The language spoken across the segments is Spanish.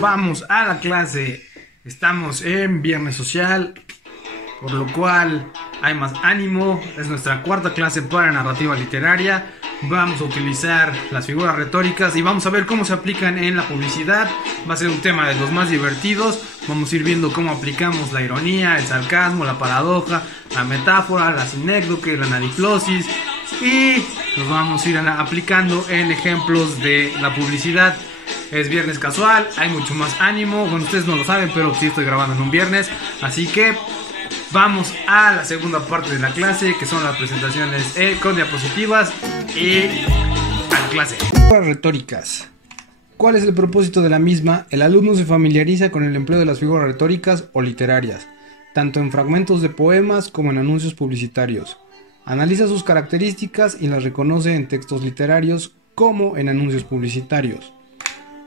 Vamos a la clase. Estamos en Viernes Social, por lo cual hay más ánimo. Es nuestra cuarta clase para narrativa literaria. Vamos a utilizar las figuras retóricas y vamos a ver cómo se aplican en la publicidad. Va a ser un tema de los más divertidos. Vamos a ir viendo cómo aplicamos la ironía, el sarcasmo, la paradoja, la metáfora, la sinécdoque, la anadiplosis, y los vamos a ir aplicando en ejemplos de la publicidad. Es viernes casual, hay mucho más ánimo. Bueno, ustedes no lo saben, pero sí estoy grabando en un viernes. Así que vamos a la segunda parte de la clase, que son las presentaciones con diapositivas y a la clase. Figuras retóricas. ¿Cuál es el propósito de la misma? El alumno se familiariza con el empleo de las figuras retóricas o literarias, tanto en fragmentos de poemas como en anuncios publicitarios. Analiza sus características y las reconoce en textos literarios como en anuncios publicitarios.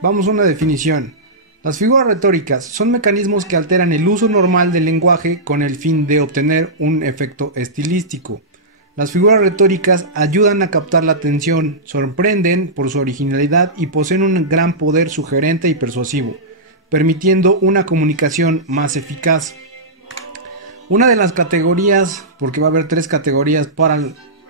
Vamos a una definición. Las figuras retóricas son mecanismos que alteran el uso normal del lenguaje con el fin de obtener un efecto estilístico. Las figuras retóricas ayudan a captar la atención, sorprenden por su originalidad y poseen un gran poder sugerente y persuasivo, permitiendo una comunicación más eficaz. Una de las categorías, porque va a haber 3 categorías para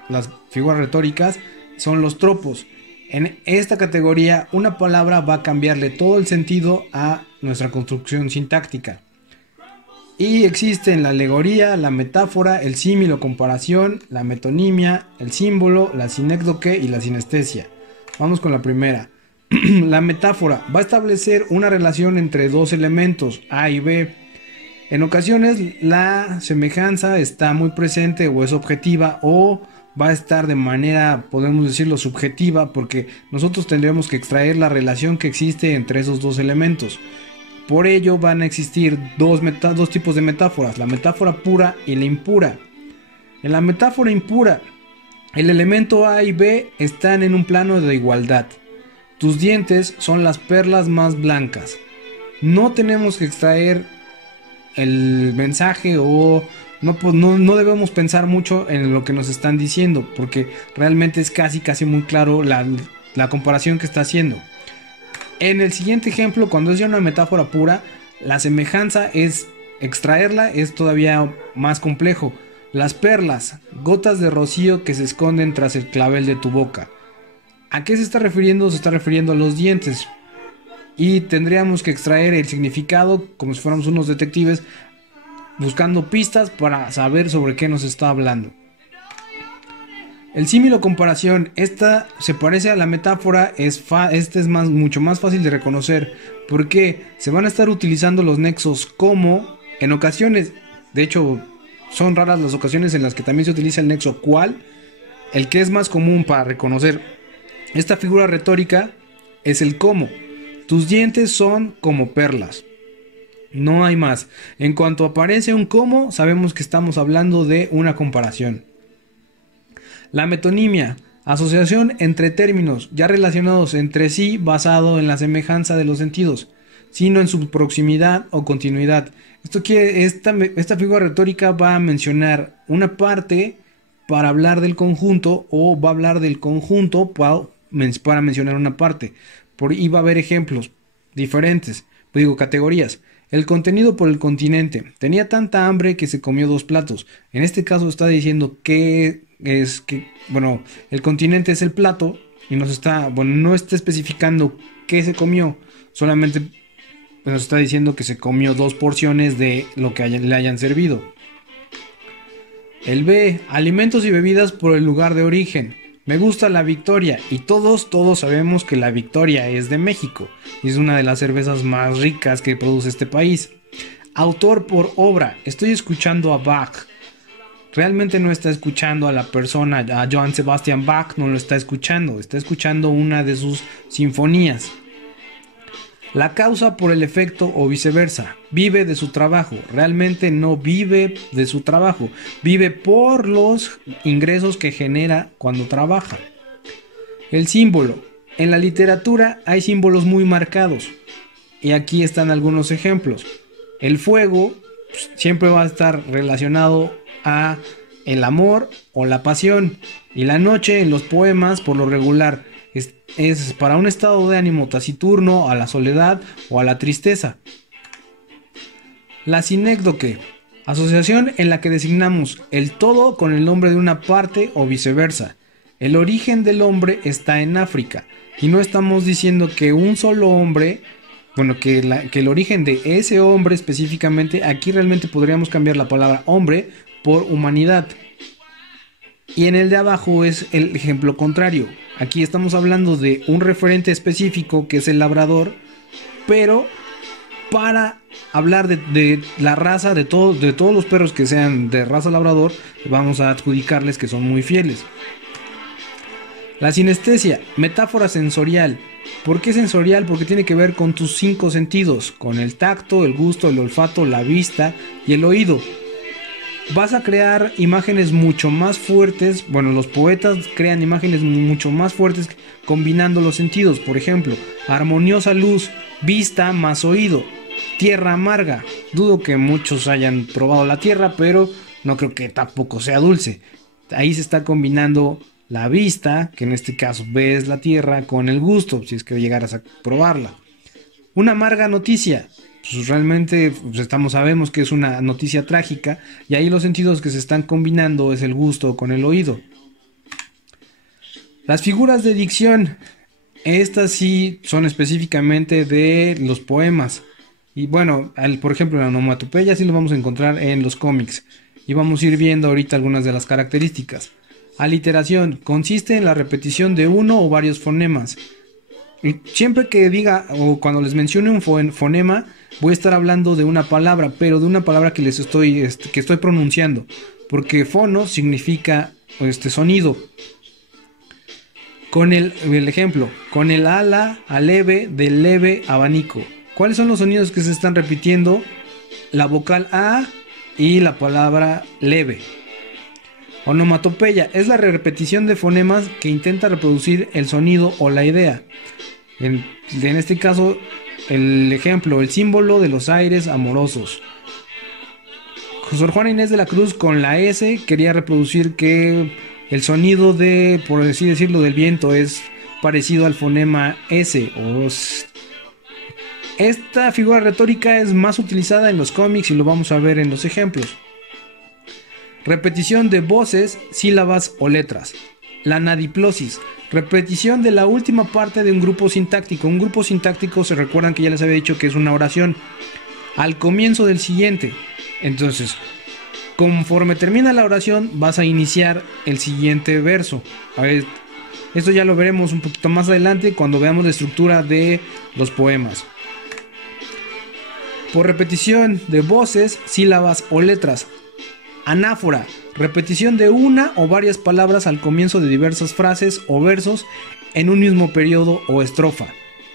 las figuras retóricas, son los tropos. En esta categoría, una palabra va a cambiarle todo el sentido a nuestra construcción sintáctica. Y existen la alegoría, la metáfora, el símil o comparación, la metonimia, el símbolo, la sinécdoque y la sinestesia. Vamos con la primera. La metáfora va a establecer una relación entre dos elementos, A y B. En ocasiones la semejanza está muy presente o es objetiva, o va a estar de manera, podemos decirlo, subjetiva, porque nosotros tendríamos que extraer la relación que existe entre esos dos elementos. Por ello van a existir dos tipos de metáforas, la metáfora pura y la impura. En la metáfora impura, el elemento A y B están en un plano de igualdad. Tus dientes son las perlas más blancas. No tenemos que extraer el mensaje o no debemos pensar mucho en lo que nos están diciendo, porque realmente es casi muy claro la comparación que está haciendo. En el siguiente ejemplo, cuando es ya una metáfora pura, la semejanza es extraerla, es todavía más complejo. Las perlas, gotas de rocío que se esconden tras el clavel de tu boca. ¿A qué se está refiriendo? Se está refiriendo a los dientes. Y tendríamos que extraer el significado como si fuéramos unos detectives, buscando pistas para saber sobre qué nos está hablando. El símil o comparación, esta se parece a la metáfora, este es mucho más fácil de reconocer, porque se van a estar utilizando los nexos como, en ocasiones, de hecho son raras las ocasiones en las que también se utiliza el nexo cual. El que es más común para reconocer esta figura retórica es el cómo. Tus dientes son como perlas. No hay más. En cuanto aparece un cómo, sabemos que estamos hablando de una comparación. La metonimia, asociación entre términos ya relacionados entre sí basado en la semejanza de los sentidos, sino en su proximidad o continuidad. Esta figura retórica va a mencionar una parte para hablar del conjunto, o va a hablar del conjunto para mencionar una parte. Y va a haber ejemplos diferentes, categorías. El contenido por el continente. Tenía tanta hambre que se comió 2 platos. En este caso está diciendo el continente es el plato y no está especificando qué se comió. Solamente nos está diciendo que se comió 2 porciones de lo que le hayan servido. El B. Alimentos y bebidas por el lugar de origen. Me gusta la Victoria, y todos sabemos que la Victoria es de México y es una de las cervezas más ricas que produce este país. Autor por obra, estoy escuchando a Bach. Realmente no está escuchando a la persona, a Johann Sebastian Bach no lo está escuchando una de sus sinfonías. La causa por el efecto o viceversa. Vive de su trabajo. Realmente no vive de su trabajo. Vive por los ingresos que genera cuando trabaja. El símbolo. En la literatura hay símbolos muy marcados. Y aquí están algunos ejemplos. El fuego siempre va a estar relacionado a el amor o la pasión. Y la noche en los poemas, por lo regular, es para un estado de ánimo taciturno, a la soledad o a la tristeza. La sinécdoque, asociación en la que designamos el todo con el nombre de una parte o viceversa. El origen del hombre está en África y no estamos diciendo que un solo hombre, bueno, que el origen de ese hombre específicamente, aquí realmente podríamos cambiar la palabra hombre por humanidad. Y en el de abajo es el ejemplo contrario. Aquí estamos hablando de un referente específico que es el labrador, pero para hablar de la raza de todos los perros que sean de raza labrador, vamos a adjudicarles que son muy fieles. La sinestesia, metáfora sensorial. ¿Por qué sensorial? Porque tiene que ver con tus 5 sentidos, con el tacto, el gusto, el olfato, la vista y el oído. Vas a crear imágenes mucho más fuertes. Bueno, los poetas crean imágenes mucho más fuertes combinando los sentidos. Por ejemplo, armoniosa luz, vista más oído. Tierra amarga. Dudo que muchos hayan probado la tierra, pero no creo que tampoco sea dulce. Ahí se está combinando la vista, que en este caso ves la tierra, con el gusto, si es que llegaras a probarla. Una amarga noticia. Pues realmente sabemos que es una noticia trágica, y ahí los sentidos que se están combinando es el gusto con el oído. Las figuras de dicción, estas sí son específicamente de los poemas. Y bueno, por ejemplo, la onomatopeya sí lo vamos a encontrar en los cómics. Y vamos a ir viendo ahorita algunas de las características. Aliteración consiste en la repetición de uno o varios fonemas. Y siempre que diga o cuando les mencione un fonema, voy a estar hablando de una palabra, pero de una palabra que estoy pronunciando, porque fono significa sonido. Con el ejemplo, con el ala, aleve, del leve, abanico. ¿Cuáles son los sonidos que se están repitiendo? La vocal A y la palabra leve. Onomatopeya es la repetición de fonemas que intenta reproducir el sonido o la idea. En este caso, el ejemplo, el símbolo de los aires amorosos. Sor Juana Inés de la Cruz con la S quería reproducir que el sonido por así decirlo, del viento es parecido al fonema S. Esta figura retórica es más utilizada en los cómics y lo vamos a ver en los ejemplos. Repetición de voces, sílabas o letras. La nadiplosis. Repetición de la última parte de un grupo sintáctico. Un grupo sintáctico, se recuerdan que ya les había dicho que es una oración. Al comienzo del siguiente. Entonces, conforme termina la oración, vas a iniciar el siguiente verso. A ver, esto ya lo veremos un poquito más adelante cuando veamos la estructura de los poemas. Por repetición de voces, sílabas o letras. Anáfora. Repetición de una o varias palabras al comienzo de diversas frases o versos en un mismo periodo o estrofa.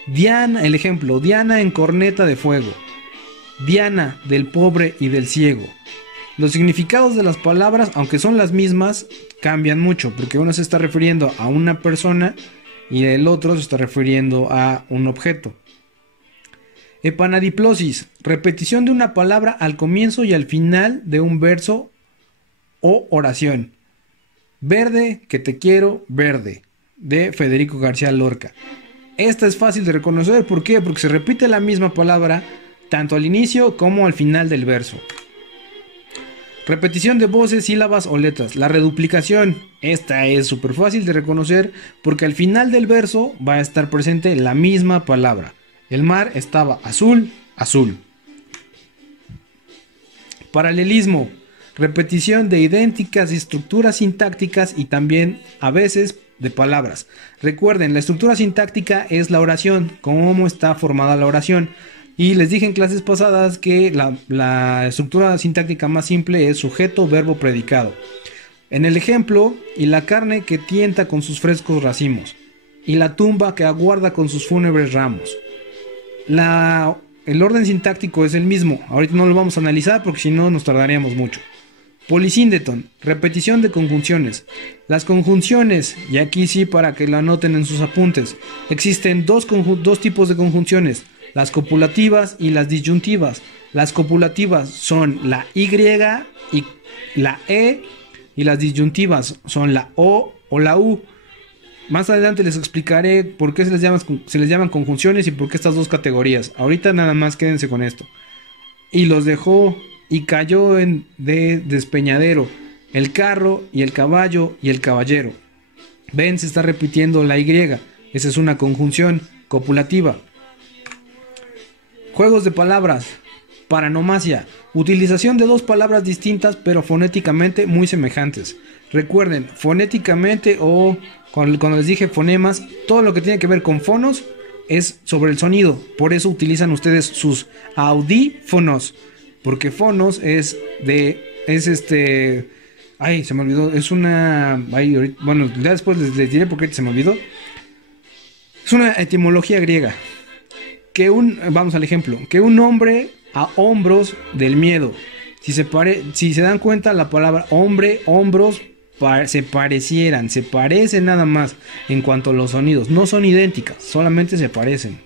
Diana, el ejemplo, Diana en corneta de fuego. Diana, del pobre y del ciego. Los significados de las palabras, aunque son las mismas, cambian mucho, porque uno se está refiriendo a una persona y el otro se está refiriendo a un objeto. Epanadiplosis. Repetición de una palabra al comienzo y al final de un verso o oración. Verde, que te quiero, verde, de Federico García Lorca. Esta es fácil de reconocer, ¿por qué? Porque se repite la misma palabra tanto al inicio como al final del verso. Repetición de voces, sílabas o letras. La reduplicación, esta es súper fácil de reconocer porque al final del verso va a estar presente la misma palabra. El mar estaba azul, azul. Paralelismo. Repetición de idénticas estructuras sintácticas y también a veces de palabras. Recuerden, la estructura sintáctica es la oración, cómo está formada la oración. Y les dije en clases pasadas que la estructura sintáctica más simple es sujeto, verbo, predicado. En el ejemplo, y la carne que tienta con sus frescos racimos, y la tumba que aguarda con sus fúnebres ramos. El orden sintáctico es el mismo. Ahorita no lo vamos a analizar porque si no nos tardaríamos mucho. Polisíndeton, repetición de conjunciones. Las conjunciones, y aquí sí para que lo anoten en sus apuntes, existen dos tipos de conjunciones, las copulativas y las disyuntivas. Las copulativas son la Y y la E, y las disyuntivas son la O o la U. Más adelante les explicaré por qué se les llaman conjunciones y por qué estas dos categorías. Ahorita nada más quédense con esto. Y los dejó y cayó de despeñadero el carro y el caballo y el caballero. Ven, se está repitiendo la Y. Esa es una conjunción copulativa. Juegos de palabras. Paranomasia. Utilización de dos palabras distintas pero fonéticamente muy semejantes. Recuerden, fonéticamente o cuando les dije fonemas, todo lo que tiene que ver con fonos es sobre el sonido. Por eso utilizan ustedes sus audífonos. Porque fonos ay, se me olvidó. Es una... bueno, ya después les diré por qué se me olvidó. Es una etimología griega. Vamos al ejemplo. Que un hombre a hombros del miedo. Si se dan cuenta, la palabra hombre, hombros, se parecen nada más en cuanto a los sonidos. No son idénticas, solamente se parecen.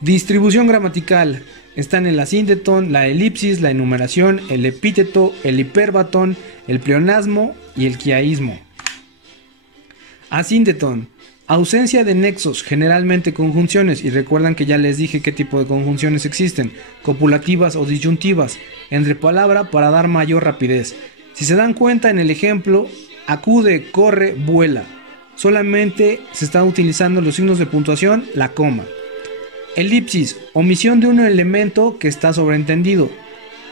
Distribución gramatical. Están el asíndeton, la elipsis, la enumeración, el epíteto, el hipérbaton, el pleonasmo y el quiaísmo. Asíndeton. Ausencia de nexos, generalmente conjunciones, y recuerdan que ya les dije qué tipo de conjunciones existen, copulativas o disyuntivas, entre palabra para dar mayor rapidez. Si se dan cuenta en el ejemplo, acude, corre, vuela. Solamente se están utilizando los signos de puntuación, la coma. Elipsis, omisión de un elemento que está sobreentendido.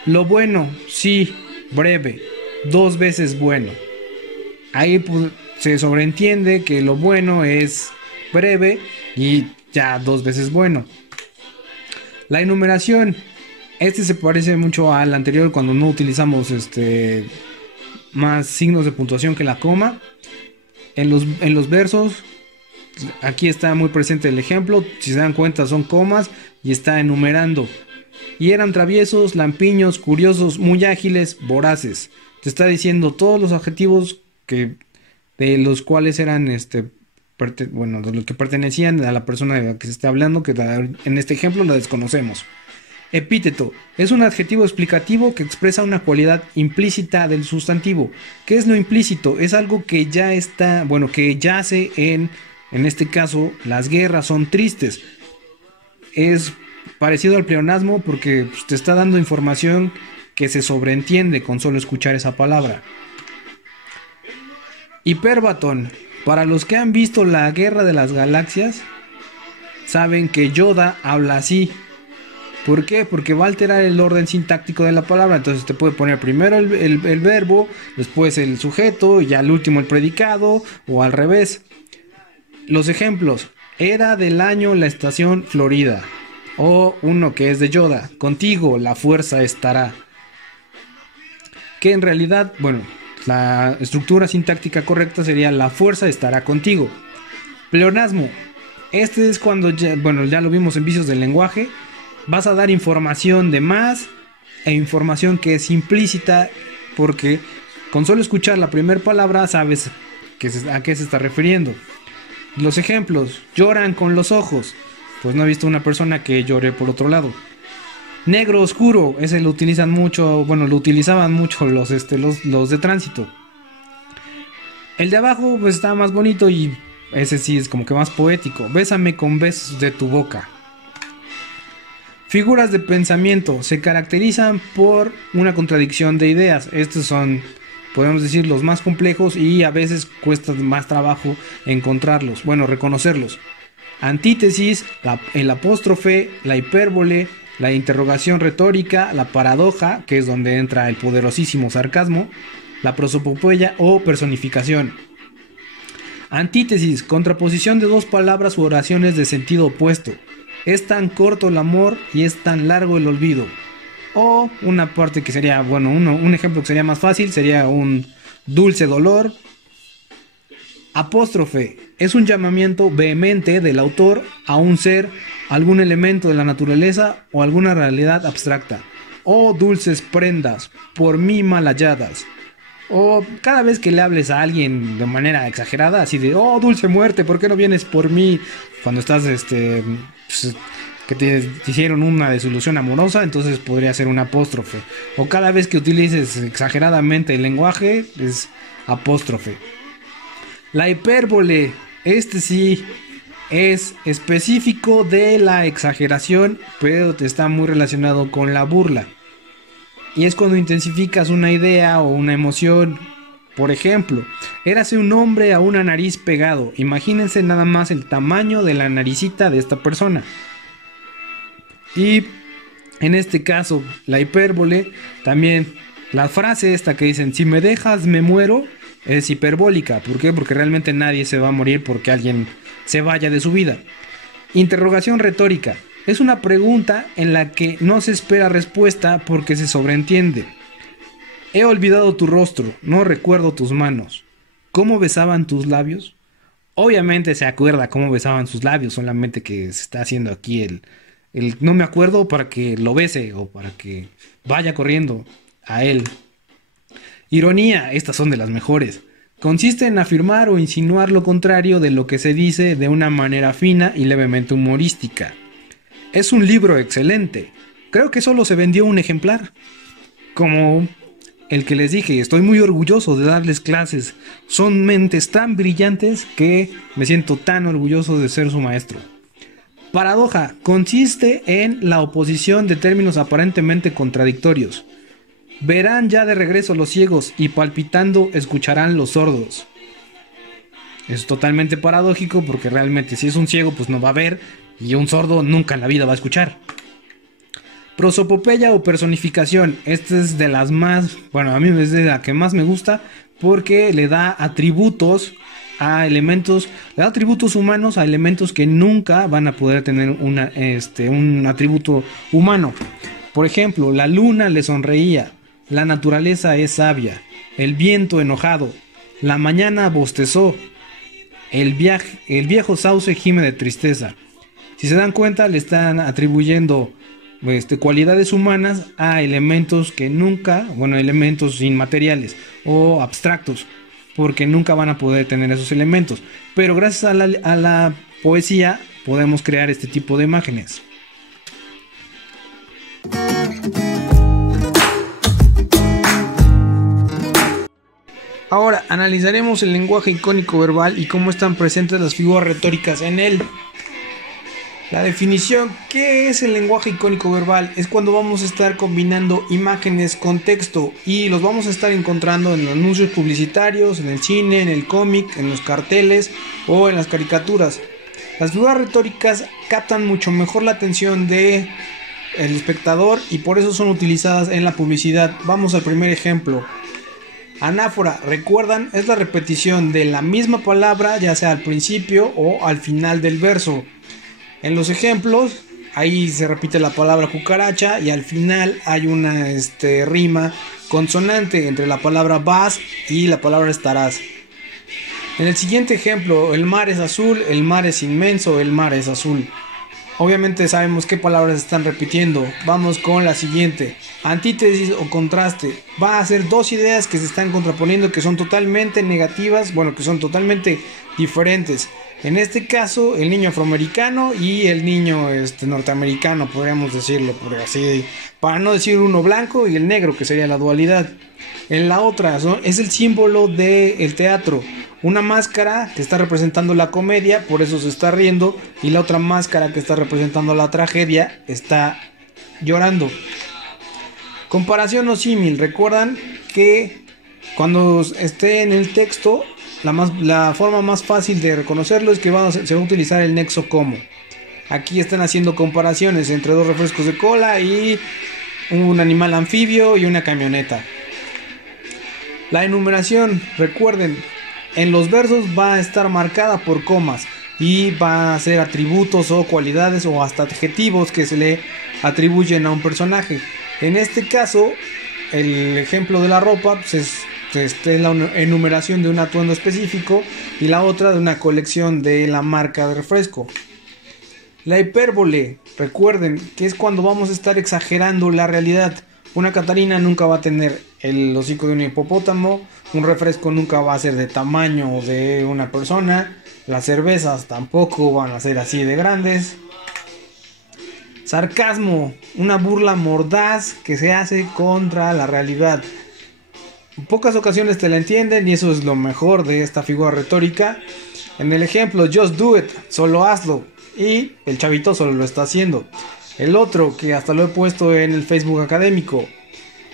Lo bueno, sí, breve, dos veces bueno. Ahí se sobreentiende que lo bueno es breve y ya dos veces bueno. La enumeración, se parece mucho al anterior cuando no utilizamos más signos de puntuación que la coma. En los versos, aquí está muy presente el ejemplo. Si se dan cuenta son comas y está enumerando. Y eran traviesos, lampiños, curiosos, muy ágiles, voraces. Te está diciendo todos los adjetivos de los cuales eran de los que pertenecían a la persona de la que se está hablando, que en este ejemplo la desconocemos. Epíteto es un adjetivo explicativo que expresa una cualidad implícita del sustantivo. ¿Qué es lo implícito? Es algo que ya está, que yace en este caso, las guerras son tristes. Es parecido al pleonasmo porque te está dando información que se sobreentiende con solo escuchar esa palabra. Hipérbaton. Para los que han visto la Guerra de las Galaxias, saben que Yoda habla así. ¿Por qué? Porque va a alterar el orden sintáctico de la palabra. Entonces te puede poner primero el verbo, después el sujeto y al último el predicado o al revés. Los ejemplos. Era del año la estación Florida. O uno que es de Yoda. Contigo la fuerza estará. Que en realidad, la estructura sintáctica correcta sería la fuerza estará contigo. Pleonasmo. Es cuando ya lo vimos en vicios del lenguaje. Vas a dar información de más e información que es implícita porque con solo escuchar la primera palabra sabes a qué se está refiriendo. Los ejemplos. Lloran con los ojos. Pues no he visto una persona que llore por otro lado. Negro oscuro, ese lo utilizan mucho, lo utilizaban mucho los de tránsito. El de abajo pues está más bonito y ese sí es como que más poético. Bésame con besos de tu boca. Figuras de pensamiento se caracterizan por una contradicción de ideas. Estos son, podemos decir, los más complejos y a veces cuesta más trabajo encontrarlos, reconocerlos. Antítesis, el apóstrofe, la hipérbole, la interrogación retórica, la paradoja, que es donde entra el poderosísimo sarcasmo, la prosopopeya o personificación. Antítesis, contraposición de dos palabras u oraciones de sentido opuesto. Es tan corto el amor y es tan largo el olvido. O una parte que sería, un ejemplo que sería más fácil, sería un dulce dolor. Apóstrofe, es un llamamiento vehemente del autor a un ser, algún elemento de la naturaleza o alguna realidad abstracta. Oh dulces prendas, por mí mal halladas. O cada vez que le hables a alguien de manera exagerada, así de, oh dulce muerte, ¿por qué no vienes por mí? Cuando estás, que te hicieron una desilusión amorosa, entonces podría ser un apóstrofe. O cada vez que utilices exageradamente el lenguaje, es apóstrofe. La hipérbole, este sí es específico de la exageración, pero está muy relacionado con la burla. Y es cuando intensificas una idea o una emoción. Por ejemplo, érase un hombre a una nariz pegado. Imagínense nada más el tamaño de la naricita de esta persona. Y en este caso, la hipérbole, también la frase esta que dicen, si me dejas me muero, es hiperbólica. ¿Por qué? Porque realmente nadie se va a morir porque alguien se vaya de su vida. Interrogación retórica. Es una pregunta en la que no se espera respuesta porque se sobreentiende. He olvidado tu rostro, no recuerdo tus manos. ¿Cómo besaban tus labios? Obviamente se acuerda cómo besaban sus labios, solamente que se está haciendo aquí el no me acuerdo para que lo bese o para que vaya corriendo a él. Ironía, estas son de las mejores. Consiste en afirmar o insinuar lo contrario de lo que se dice de una manera fina y levemente humorística. Es un libro excelente. Creo que solo se vendió un ejemplar. Como el que les dije, estoy muy orgulloso de darles clases. Son mentes tan brillantes que me siento tan orgulloso de ser su maestro. Paradoja consiste en la oposición de términos aparentemente contradictorios. Verán ya de regreso los ciegos y palpitando escucharán los sordos. Es totalmente paradójico porque realmente si es un ciego pues no va a ver y un sordo nunca en la vida va a escuchar. Prosopopeya o personificación. Esta es de las más, bueno, a mí es de la que más me gusta porque le da atributos a elementos, le da atributos humanos a elementos que nunca van a poder tener un atributo humano. Por ejemplo, la luna le sonreía, la naturaleza es sabia, el viento enojado, la mañana bostezó, el viejo sauce gime de tristeza. Si se dan cuenta, le están atribuyendo cualidades humanas a elementos que nunca, elementos inmateriales o abstractos, porque nunca van a poder tener esos elementos. Pero gracias a la poesía podemos crear este tipo de imágenes. Ahora analizaremos el lenguaje icónico verbal y cómo están presentes las figuras retóricas en él. La definición, ¿qué es el lenguaje icónico verbal? Es cuando vamos a estar combinando imágenes con texto y los vamos a estar encontrando en los anuncios publicitarios, en el cine, en el cómic, en los carteles o en las caricaturas. Las figuras retóricas captan mucho mejor la atención del espectador y por eso son utilizadas en la publicidad. Vamos al primer ejemplo. Anáfora, recuerdan, es la repetición de la misma palabra ya sea al principio o al final del verso. En los ejemplos, ahí se repite la palabra cucaracha y al final hay una rima consonante entre la palabra vas y la palabra estarás. En el siguiente ejemplo, el mar es azul, el mar es inmenso, el mar es azul. Obviamente sabemos qué palabras están repitiendo. Vamos con la siguiente. Antítesis o contraste. Va a ser dos ideas que se están contraponiendo que son totalmente negativas, que son totalmente diferentes. En este caso, el niño afroamericano y el niño norteamericano, podríamos decirlo, por así, para no decir uno blanco y el negro, que sería la dualidad. En la otra, es el símbolo del teatro. Una máscara que está representando la comedia, por eso se está riendo, y la otra máscara que está representando la tragedia está llorando. Comparación o símil. Recuerdan que cuando esté en el texto, la forma más fácil de reconocerlo es que se va a utilizar el nexo como. Aquí están haciendo comparaciones entre dos refrescos de cola y un animal anfibio y una camioneta. La enumeración, recuerden, en los versos va a estar marcada por comas y va a ser atributos o cualidades o hasta adjetivos que se le atribuyen a un personaje. En este caso, el ejemplo de la ropa es la enumeración de un atuendo específico y la otra de una colección de la marca de refresco. La hipérbole, recuerden que es cuando vamos a estar exagerando la realidad. Una Catarina nunca va a tener el hocico de un hipopótamo, un refresco nunca va a ser de tamaño de una persona, las cervezas tampoco van a ser así de grandes. Sarcasmo, una burla mordaz que se hace contra la realidad. En pocas ocasiones te la entienden y eso es lo mejor de esta figura retórica. En el ejemplo, just do it, solo hazlo. Y el chavito solo lo está haciendo. El otro, que hasta lo he puesto en el Facebook académico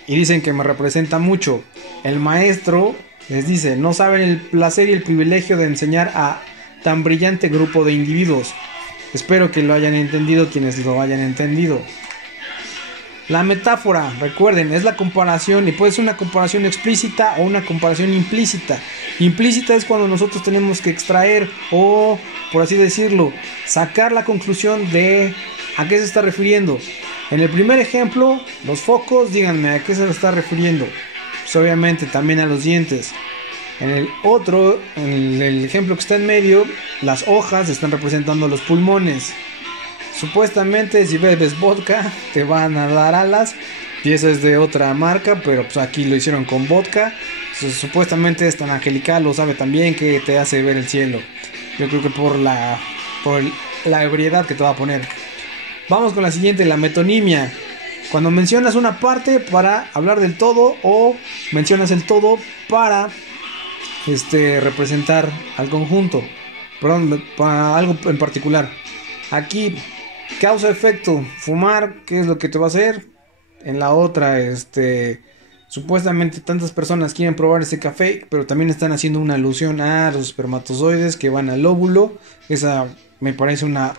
y dicen que me representa mucho. El maestro les dice, no saben el placer y el privilegio de enseñar a tan brillante grupo de individuos. Espero que lo hayan entendido quienes lo hayan entendido. La metáfora, recuerden, es la comparación y puede ser una comparación explícita o una comparación implícita. Implícita es cuando nosotros tenemos que extraer o, por así decirlo, sacar la conclusión de a qué se está refiriendo. En el primer ejemplo, los focos, díganme a qué se está refiriendo. Pues obviamente también a los dientes. En el otro, en el ejemplo que está en medio, las hojas están representando los pulmones. Supuestamente si bebes vodka te van a dar alas y eso es de otra marca, pero pues aquí lo hicieron con vodka. Supuestamente es tan angelical, lo sabe también que te hace ver el cielo. Yo creo que por la ebriedad que te va a poner. Vamos con la siguiente, la metonimia. Cuando mencionas una parte para hablar del todo o mencionas el todo para representar al conjunto. Perdón, para algo en particular. Aquí causa-efecto, fumar, ¿qué es lo que te va a hacer? En la otra, supuestamente tantas personas quieren probar ese café, pero también están haciendo una alusión a los espermatozoides que van al óvulo. Esa me parece una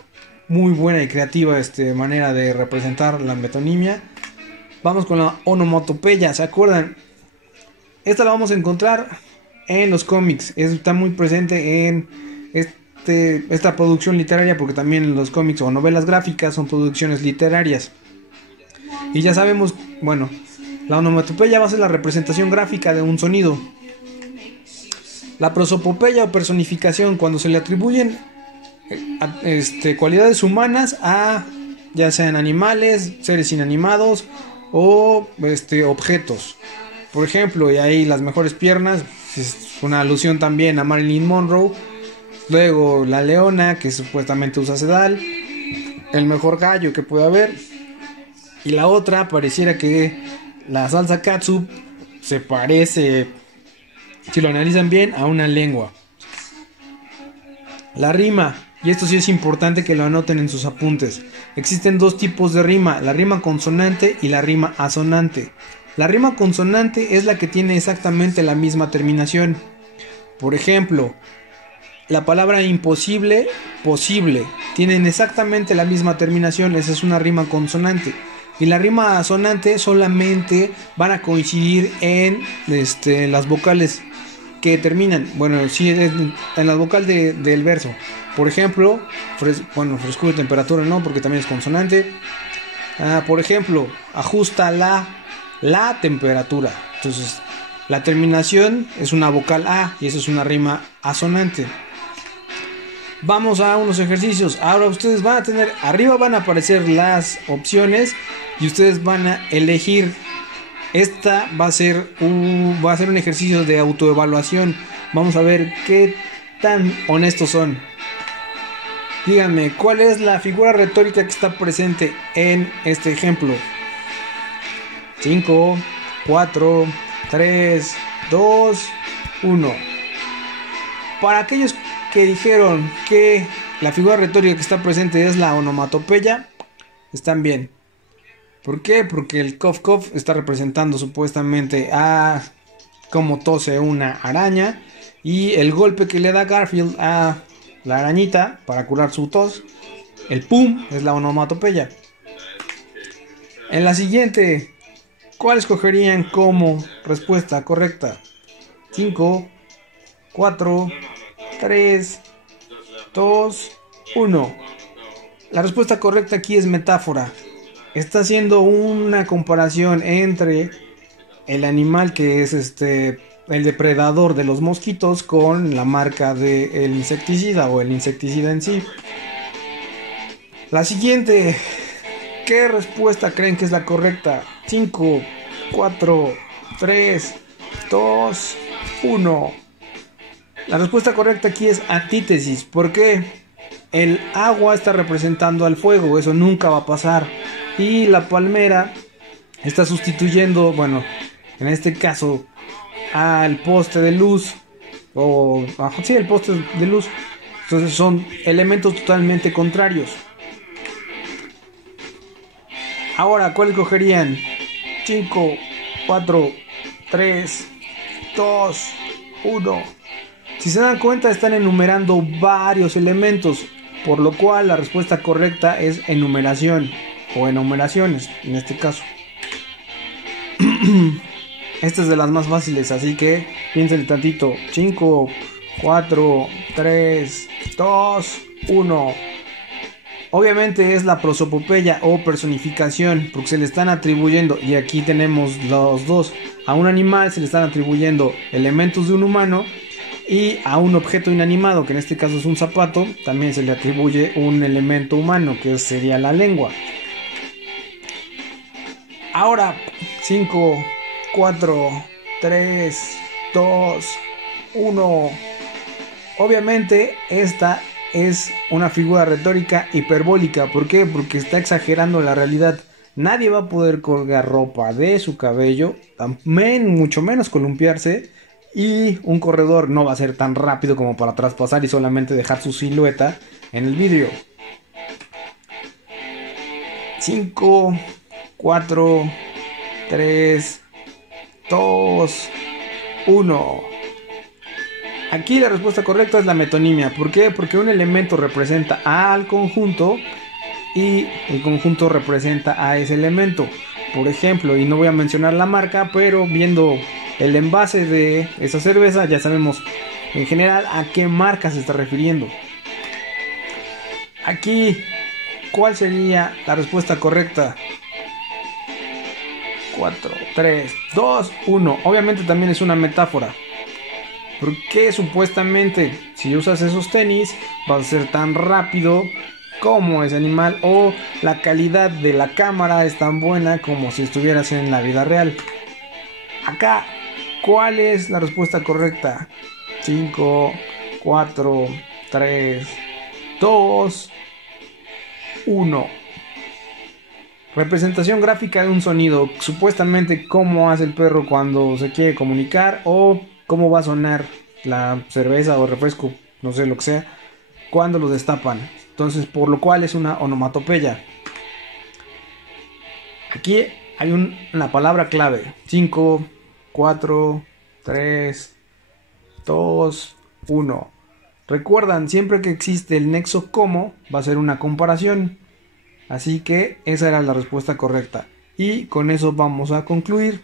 muy buena y creativa manera de representar la metonimia. Vamos con la onomatopeya, ¿se acuerdan? Esta la vamos a encontrar en los cómics, está muy presente en esta producción literaria, porque también los cómics o novelas gráficas son producciones literarias. Y ya sabemos, bueno, la onomatopeya va a ser la representación gráfica de un sonido. La prosopopeya o personificación, cuando se le atribuyen cualidades humanas a ya sean animales, seres inanimados o objetos. Por ejemplo, y ahí las mejores piernas, es una alusión también a Marilyn Monroe. Luego la leona, que supuestamente usa sedal. El mejor gallo que puede haber. Y la otra, pareciera que la salsa catsup se parece, si lo analizan bien, a una lengua. La rima, y esto sí es importante que lo anoten en sus apuntes. Existen dos tipos de rima, la rima consonante y la rima asonante. La rima consonante es la que tiene exactamente la misma terminación. Por ejemplo, la palabra imposible, posible, tienen exactamente la misma terminación, esa es una rima consonante. Y la rima asonante solamente van a coincidir en las vocales que terminan, bueno, sí, en la vocal del verso. Por ejemplo, frescura y temperatura no, porque también es consonante. Por ejemplo, ajusta la temperatura. Entonces, la terminación es una vocal A y eso es una rima asonante. Vamos a unos ejercicios. Ahora ustedes van a tener, arriba van a aparecer las opciones y ustedes van a elegir. Esta va a ser un ejercicio de autoevaluación. Vamos a ver qué tan honestos son. Díganme, ¿cuál es la figura retórica que está presente en este ejemplo? 5, 4, 3, 2, 1. Para aquellos que dijeron que la figura retórica que está presente es la onomatopeya, están bien. ¿Por qué? Porque el cough cough está representando supuestamente a cómo tose una araña, y el golpe que le da Garfield a la arañita para curar su tos, el pum, es la onomatopeya. En la siguiente, ¿cuál escogerían como respuesta correcta? 5, 4, 3, 2, 1. La respuesta correcta aquí es metáfora. Está haciendo una comparación entre el animal que es el depredador de los mosquitos con la marca del insecticida o el insecticida en sí. La siguiente, ¿qué respuesta creen que es la correcta? 5, 4, 3, 2, 1. La respuesta correcta aquí es antítesis. ¿Por qué? El agua está representando al fuego, eso nunca va a pasar. Y la palmera está sustituyendo, bueno, en este caso al poste de luz, sí, el poste de luz. Entonces son elementos totalmente contrarios. Ahora, ¿cuál escogerían? 5, 4, 3, 2, 1. Si se dan cuenta, están enumerando varios elementos, por lo cual la respuesta correcta es enumeración o enumeraciones en este caso. Esta es de las más fáciles, así que piénsenle tantito. 5, 4, 3, 2, 1. Obviamente es la prosopopeya o personificación, porque se le están atribuyendo, y aquí tenemos los dos, a un animal se le están atribuyendo elementos de un humano, y a un objeto inanimado, que en este caso es un zapato, también se le atribuye un elemento humano, que sería la lengua. Ahora, 5, 4, 3, 2, 1. Obviamente esta es una figura retórica hiperbólica. ¿Por qué? Porque está exagerando la realidad. Nadie va a poder colgar ropa de su cabello, mucho menos columpiarse, y un corredor no va a ser tan rápido como para traspasar y solamente dejar su silueta en el vidrio. 5, 4, 3, 2, 1. Aquí la respuesta correcta es la metonimia. ¿Por qué? Porque un elemento representa al conjunto y el conjunto representa a ese elemento. Por ejemplo, y no voy a mencionar la marca, pero viendo el envase de esa cerveza ya sabemos en general a qué marca se está refiriendo. Aquí, ¿cuál sería la respuesta correcta? 4, 3, 2, 1. Obviamente también es una metáfora. Porque supuestamente si usas esos tenis vas a ser tan rápido como ese animal, o la calidad de la cámara es tan buena como si estuvieras en la vida real. Acá, ¿cuál es la respuesta correcta? 5, 4, 3, 2, 1. Representación gráfica de un sonido. Supuestamente cómo hace el perro cuando se quiere comunicar, o cómo va a sonar la cerveza o refresco, no sé, lo que sea, cuando lo destapan. Entonces, por lo cual es una onomatopeya. Aquí hay una palabra clave. 5, 4, 3, 2, 1. Recuerdan, siempre que existe el nexo como, va a ser una comparación. Así que esa era la respuesta correcta. Y con eso vamos a concluir.